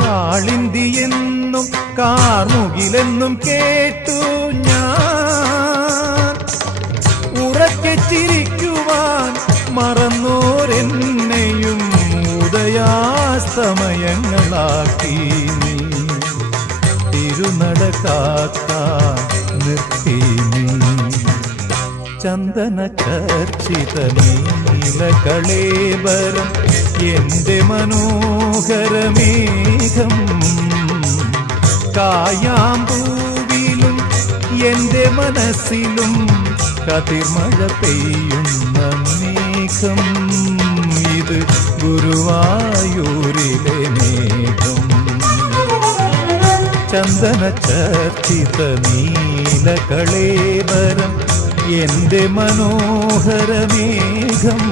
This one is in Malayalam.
കാളിന്തിയെന്നും കാർമുകിലെന്നും കേട്ടു ഞാൻ. ഉറക്കെ ചിരിക്കുവാൻ മറന്നോരെന്നെയും ഉദയാസ്തമയങ്ങളാക്കി നീ. തിരുനട കാക്കാൻ നിർത്തി നീ. ചന്ദന ചർച്ചിത നീലകളേബരം എന്റെ മനോഹരമേഘം. കായാമ്പൂവിലും എന്റെ മനസ്സിലും കതിർമഴ പെയ്യുന്ന മേഘം. ഇത് ഗുരുവായൂരിലെ മേഘം. ചന്ദന ചർച്ചിത നീലകളേബരം എന്റെ മനോഹരമേഘം.